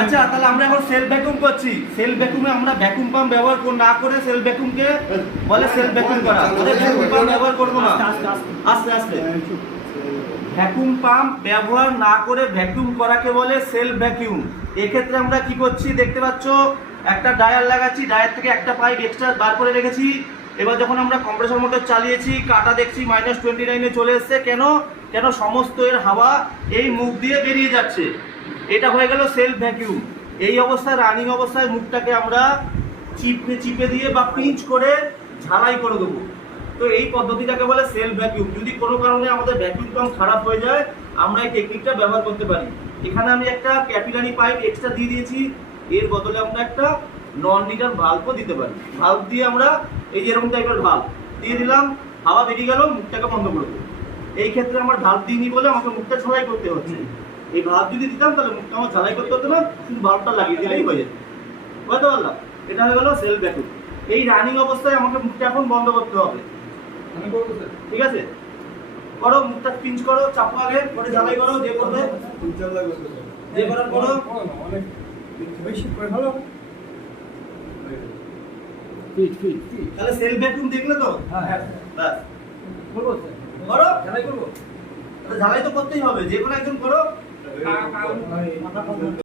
আচ্ছা, তাহলে আমরা এখন সেলফ ভ্যাকুয়াম করছি। সেলফ ভ্যাকুমে আমরা ভ্যাকুয়াম পাম্প ব্যবহার না করে সেলফ ভ্যাকুমকে বলে সেলফ ভ্যাকুয়াম করা। আমাদের ভ্যাকুয়াম পাম্প ব্যবহার করবো না, আস্তে আস্তে। ভ্যাকুয়াম পাম্প ব্যবহার না করে ভ্যাকুয়াম করাকে বলে সেলফ ভ্যাকুয়াম। এক্ষেত্রে আমরা কি করছি দেখতে পাচ্ছ, একটা ডায়ার লাগাচ্ছি, ডায়ার থেকে একটা পাইপ এক্সট্রা বার করে রেখেছি। এবার যখন আমরা কম্প্রেসর মোটর চালিয়েছি, কাটা দেখছি -29-এ চলে এসছে। কেন সমস্ত এর হাওয়া এই মুখ দিয়ে বেরিয়ে যাচ্ছে। এটা হয়ে গেল সেলফ ভ্যাকুয়াম। এই অবস্থায়, রানিং অবস্থায় মুখটাকে আমরা চিপে দিয়ে বা পিঞ্চ করে ঝালাই করে দেবো। তো এই পদ্ধতিটাকে বলে সেলফ ভ্যাকুয়াম। যদি কোনো কারণে আমাদের ভ্যাকুয়াম পাম্প খারাপ হয়ে যায়, আমরা এই টেকনিকটা ব্যবহার করতে পারি। এখানে আমি একটা ক্যাপিলারি পাইপ এক্সট্রা দিয়ে দিয়েছি, এর বদলে আমরা একটা নন লিটার ভাল্বও দিতে পারি। ভাল্ব দিয়ে আমরা এই যে এরকম টাইপের ভাল্ব দিয়ে দিলাম, হাওয়া বেরিয়ে গেল, মুখটাকে বন্ধ করে দেবো। এই ক্ষেত্রে আমার ভাল্ব দিইনি বলে আমাকে মুখটা ঝালাই করতে হচ্ছে। এই ভাল্ব যদি দিতাম তাহলে মুখটা আমার ঝালাই করতে হতো না, শুধু ভাল্বটা লাগিয়ে দিলেই হয়ে যেত। বুঝতে পারলাম? এটা হয়ে গেল সেলফ ভ্যাকুয়াম। এই রানিং অবস্থায় আমাকে মুখটা এখন বন্ধ করতে হবে। ঠিক আছে, করো, মুখটা পিঞ্চ করো, চাপো আগে, পরে ঝালাই করো, যে করবে যে করার করো। তাহলে সেলফ ভ্যাকুয়াম দেখলে তো? হ্যাঁ, বাস করো, ঝালাই করবো, ঝালাই তো করতেই হবে, যে কোনো একজন করো।